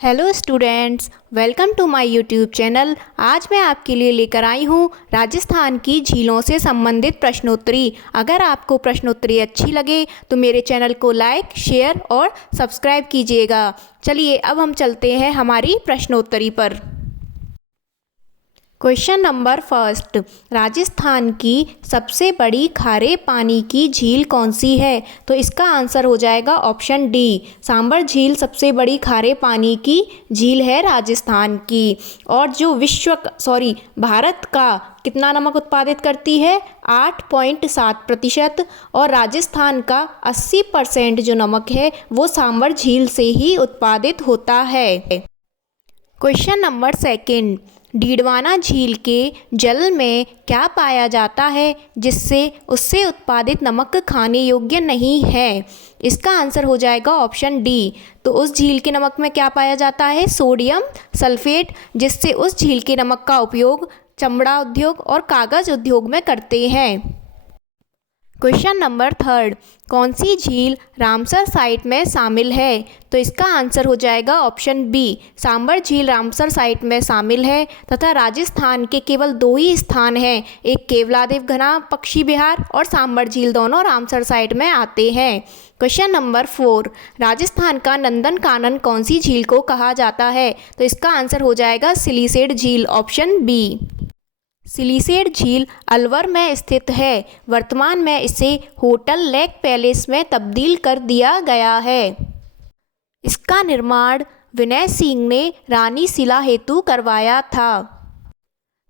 Hello students, welcome to my YouTube channel. आज मैं आपके लिए लेकर आई हूँ राजस्थान की झीलों से संबंधित प्रश्नोत्तरी। अगर आपको प्रश्नोत्तरी अच्छी लगे तो मेरे चैनल को लाइक, शेयर और सब्सक्राइब कीजिएगा। चलिए अब हम चलते हैं हमारी प्रश्नोत्तरी पर। क्वेश्चन नंबर फर्स्ट, राजस्थान की सबसे बड़ी खारे पानी की झील कौन सी है? तो इसका आंसर हो जाएगा ऑप्शन डी, सांबर झील सबसे बड़ी खारे पानी की झील है राजस्थान की। और जो भारत का कितना नमक उत्पादित करती है? 8.7%। और राजस्थान का 80% जो नमक है वो सांबर झील से ही उत्पादित होता है। क्वेश्चन नंबर सेकंड, डीडवाना झील के जल में क्या पाया जाता है जिससे उससे उत्पादित नमक खाने योग्य नहीं है? इसका आंसर हो जाएगा ऑप्शन डी। तो उस झील के नमक में क्या पाया जाता है? सोडियम सल्फेट, जिससे उस झील के नमक का उपयोग चमड़ा उद्योग और कागज़ उद्योग में करते हैं। क्वेश्चन नंबर थर्ड, कौन सी झील रामसर साइट में शामिल है? तो इसका आंसर हो जाएगा ऑप्शन बी, सांबर झील रामसर साइट में शामिल है तथा राजस्थान के केवल 2 ही स्थान हैं, एक केवलादेव घना पक्षी विहार और सांबर झील, दोनों रामसर साइट में आते हैं। क्वेश्चन नंबर 4, राजस्थान का नंदन कानन कौन सी झील को कहा जाता है? तो इसका आंसर हो जाएगा सिलीसेड झील, ऑप्शन बी। सिलीसेड झील अलवर में स्थित है। वर्तमान में इसे होटल लेक पैलेस में तब्दील कर दिया गया है। इसका निर्माण विनय सिंह ने रानी शिला हेतु करवाया था।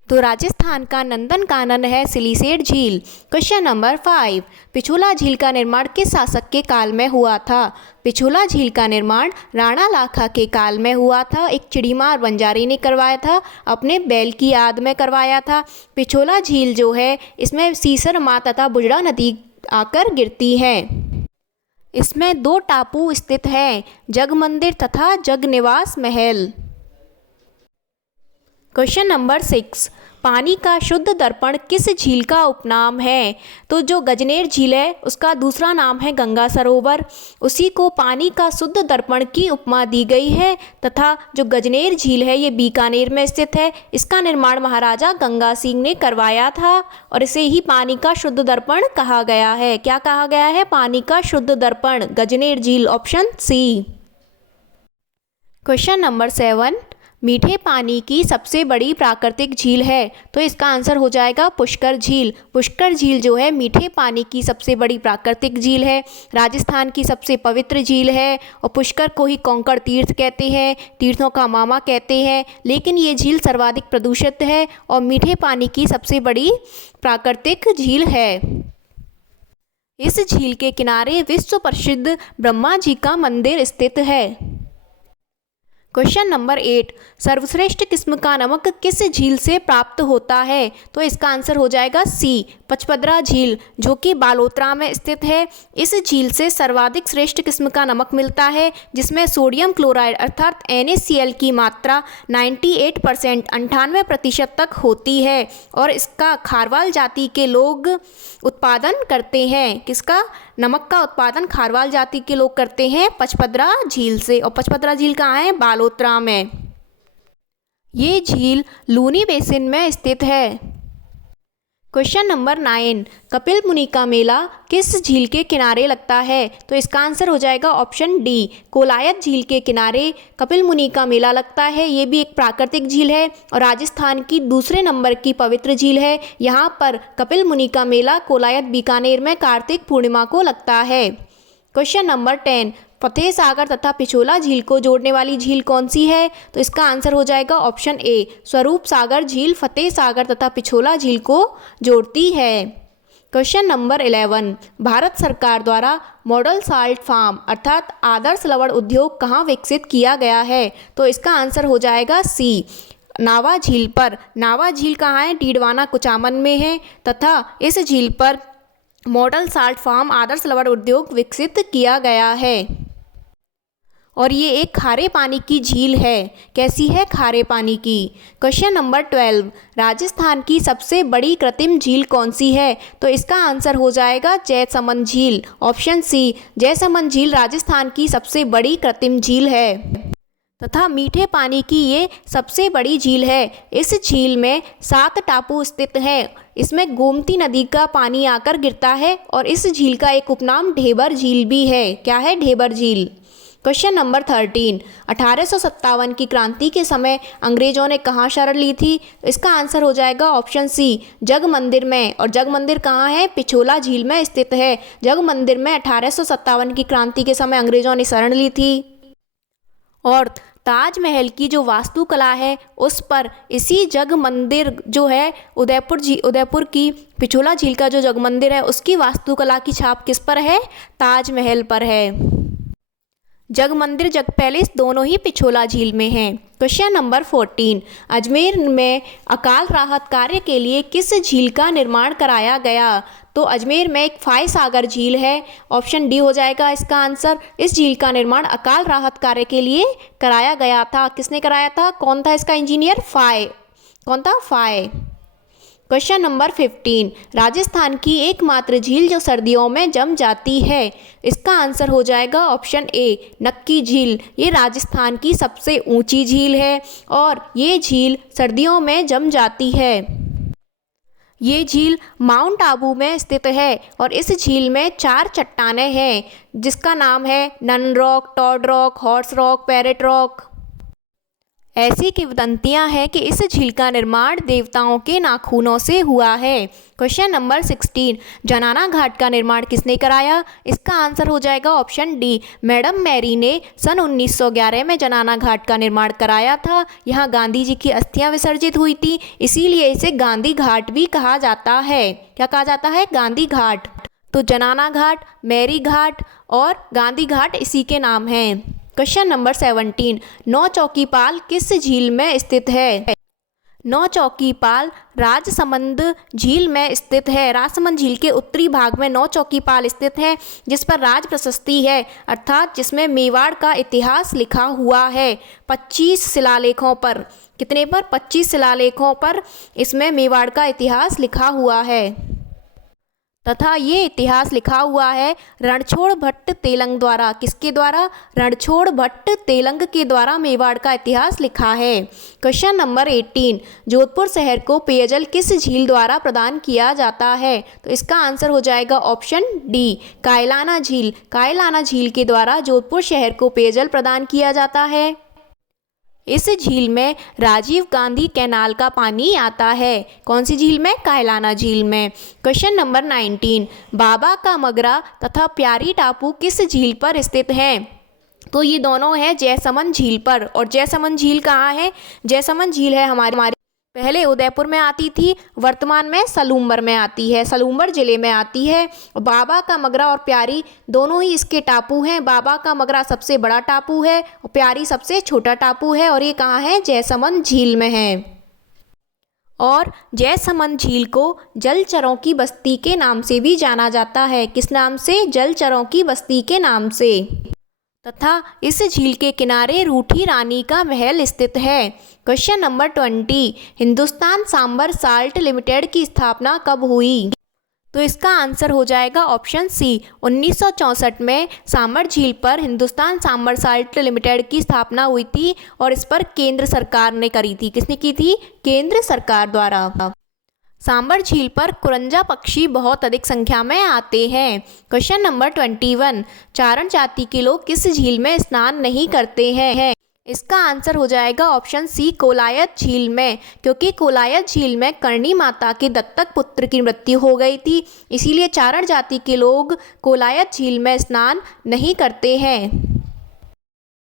तो राजस्थान का नंदन कानन है सिलीसेड झील। क्वेश्चन नंबर 5, पिछोला झील का निर्माण किस शासक के काल में हुआ था? पिछोला झील का निर्माण राणा लाखा के काल में हुआ था। एक चिड़ीमार बंजारे ने करवाया था, अपने बैल की याद में करवाया था। पिछोला झील जो है इसमें सीसर माँ तथा बुजड़ा नदी आकर गिरती है। इसमें 2 टापू स्थित हैं, जग मंदिर तथा जग निवास महल। क्वेश्चन नंबर 6, पानी का शुद्ध दर्पण किस झील का उपनाम है? तो जो गजनेर झील है उसका दूसरा नाम है गंगा सरोवर, उसी को पानी का शुद्ध दर्पण की उपमा दी गई है। तथा जो गजनेर झील है ये बीकानेर में स्थित है। इसका निर्माण महाराजा गंगा सिंह ने करवाया था और इसे ही पानी का शुद्ध दर्पण कहा गया है। क्या कहा गया है? पानी का शुद्ध दर्पण, गजनेर झील, ऑप्शन सी। क्वेश्चन नंबर 7, मीठे पानी की सबसे बड़ी प्राकृतिक झील है? तो इसका आंसर हो जाएगा पुष्कर झील। पुष्कर झील जो है मीठे पानी की सबसे बड़ी प्राकृतिक झील है, राजस्थान की सबसे पवित्र झील है और पुष्कर को ही कोंकण तीर्थ कहते हैं, तीर्थों का मामा कहते हैं। लेकिन ये झील सर्वाधिक प्रदूषित है और मीठे पानी की सबसे बड़ी प्राकृतिक झील है। इस झील के किनारे विश्व प्रसिद्ध ब्रह्मा जी का मंदिर स्थित है। क्वेश्चन नंबर 8, सर्वश्रेष्ठ किस्म का नमक किस झील से प्राप्त होता है? तो इसका आंसर हो जाएगा सी, पचपदरा झील, जो कि बालोतरा में स्थित है। इस झील से सर्वाधिक श्रेष्ठ किस्म का नमक मिलता है जिसमें सोडियम क्लोराइड अर्थात NaCl की मात्रा 98% 98% तक होती है और इसका खारवाल जाति के लोग उत्पादन करते हैं। किसका? नमक का उत्पादन खारवाल जाति के लोग करते हैं पचपदरा झील से। और पचपदरा झील कहाँ है? बालोतरा में। ये झील लूनी बेसिन में स्थित है। क्वेश्चन नंबर 9, कपिल मुनि का मेला किस झील के किनारे लगता है? तो इसका आंसर हो जाएगा ऑप्शन डी, कोलायत झील के किनारे कपिल मुनि का मेला लगता है। ये भी एक प्राकृतिक झील है और राजस्थान की दूसरे नंबर की पवित्र झील है। यहाँ पर कपिल मुनि का मेला कोलायत बीकानेर में कार्तिक पूर्णिमा को लगता है। क्वेश्चन नंबर 10, फतेह सागर तथा पिछोला झील को जोड़ने वाली झील कौन सी है? तो इसका आंसर हो जाएगा ऑप्शन ए, स्वरूप सागर झील फतेह सागर तथा पिछोला झील को जोड़ती है। क्वेश्चन नंबर 11, भारत सरकार द्वारा मॉडल साल्ट फार्म अर्थात आदर्श लवण उद्योग कहाँ विकसित किया गया है? तो इसका आंसर हो जाएगा सी, नावा झील पर। नावा झील कहाँ है? डीडवाना कुचामन में है तथा इस झील पर मॉडल साल्ट फार्म आदर्श लवण उद्योग विकसित किया गया है। और ये एक खारे पानी की झील है। कैसी है? खारे पानी की। क्वेश्चन नंबर 12, राजस्थान की सबसे बड़ी कृत्रिम झील कौन सी है? तो इसका आंसर हो जाएगा जयसमंद झील, ऑप्शन सी। जयसमंद झील राजस्थान की सबसे बड़ी कृत्रिम झील है। तथा मीठे पानी की ये सबसे बड़ी झील है। इस झील में 7 टापू स्थित हैं। इसमें गोमती नदी का पानी आकर गिरता है और इस झील का एक उपनाम ढेबर झील भी है। क्या है? ढेबर झील। क्वेश्चन नंबर 13, 1857 की क्रांति के समय अंग्रेजों ने कहाँ शरण ली थी? इसका आंसर हो जाएगा ऑप्शन सी, जग मंदिर में। और जग मंदिर कहाँ है? पिछोला झील में स्थित है। जग मंदिर में 1857 की क्रांति के समय अंग्रेजों ने शरण ली थी। और ताजमहल की जो वास्तुकला है उस पर इसी जग मंदिर जो है उदयपुर की पिछोला झील का जो जग मंदिर है उसकी वास्तुकला की छाप किस पर है? ताजमहल पर है। जग मंदिर, जग पैलेस दोनों ही पिछोला झील में हैं। क्वेश्चन नंबर 14, अजमेर में अकाल राहत कार्य के लिए किस झील का निर्माण कराया गया? तो अजमेर में एक फाय सागर झील है। ऑप्शन डी हो जाएगा इसका आंसर। इस झील का निर्माण अकाल राहत कार्य के लिए कराया गया था। किसने कराया था? कौन था इसका इंजीनियर? फाय। कौन था? फाय। क्वेश्चन नंबर 15, राजस्थान की एकमात्र झील जो सर्दियों में जम जाती है, इसका आंसर हो जाएगा ऑप्शन ए, नक्की झील। ये राजस्थान की सबसे ऊंची झील है और ये झील सर्दियों में जम जाती है। ये झील माउंट आबू में स्थित है और इस झील में 4 चट्टानें हैं जिसका नाम है nun rock, toad rock, horse rock, parrot rock. ऐसी किंवदंतियां हैं कि इस झील का निर्माण देवताओं के नाखूनों से हुआ है। क्वेश्चन नंबर 16, जनाना घाट का निर्माण किसने कराया? इसका आंसर हो जाएगा ऑप्शन डी, मैडम मैरी ने सन 1911 में जनाना घाट का निर्माण कराया था। यहाँ गांधी जी की अस्थियां विसर्जित हुई थी, इसीलिए इसे गांधी घाट भी कहा जाता है। क्या कहा जाता है? गांधी घाट। तो जनाना घाट, मैरी घाट और गांधी घाट इसी के नाम हैं। क्वेश्चन नंबर 17, नौचौकीपाल किस झील में स्थित है? नौचौकीपाल राजसमंद झील में स्थित है। राजसमंद झील के उत्तरी भाग में नौचौकीपाल स्थित है जिस पर राज प्रशस्ति है, अर्थात जिसमें मेवाड़ का इतिहास लिखा हुआ है 25 शिलालेखों पर। कितने पर? 25 शिलालेखों पर इसमें मेवाड़ का इतिहास लिखा हुआ है तथा ये इतिहास लिखा हुआ है रणछोड़ भट्ट तेलंग द्वारा। किसके द्वारा? रणछोड़ भट्ट तेलंग के द्वारा मेवाड़ का इतिहास लिखा है। क्वेश्चन नंबर 18, जोधपुर शहर को पेयजल किस झील द्वारा प्रदान किया जाता है? तो इसका आंसर हो जाएगा ऑप्शन डी, कायलाना झील। कायलाना झील के द्वारा जोधपुर शहर को पेयजल प्रदान किया जाता है। इस झील में राजीव गांधी कैनाल का पानी आता है। कौन सी झील में? कायलाना झील में। क्वेश्चन नंबर 19, बाबा का मगरा तथा प्यारी टापू किस झील पर स्थित हैं? तो ये दोनों हैं जयसमंद झील पर। और जयसमंद झील कहाँ है? जयसमंद झील है हमारी पहले उदयपुर में आती थी, वर्तमान में सलूम्बर में आती है, सलूम्बर जिले में आती है। बाबा का मगरा और प्यारी दोनों ही इसके टापू हैं। बाबा का मगरा सबसे बड़ा टापू है और प्यारी सबसे छोटा टापू है और ये कहाँ है? जयसमंद झील में है। और जयसमंद झील को जलचरों की बस्ती के नाम से भी जाना जाता है। किस नाम से? जलचरों की बस्ती के नाम से। तथा इस झील के किनारे रूठी रानी का महल स्थित है। Question number 20, Hindustan Sambhar salt limited की स्थापना कब हुई? तो इसका आंसर हो जाएगा ऑप्शन सी, 1964 में सांबर झील पर हिंदुस्तान सांबर साल्ट लिमिटेड की स्थापना हुई थी और इस पर केंद्र सरकार ने करी थी। किसने की थी? केंद्र सरकार द्वारा। सांबर झील पर कुरंजा पक्षी बहुत अधिक संख्या में आते हैं। क्वेश्चन नंबर 21, चारण जाति के लोग किस झील में स्नान नहीं करते हैं? इसका आंसर हो जाएगा ऑप्शन सी, कोलायत झील में, क्योंकि कोलायत झील में करणी माता के दत्तक पुत्र की मृत्यु हो गई थी, इसीलिए चारण जाति के लोग कोलायत झील में स्नान नहीं करते हैं।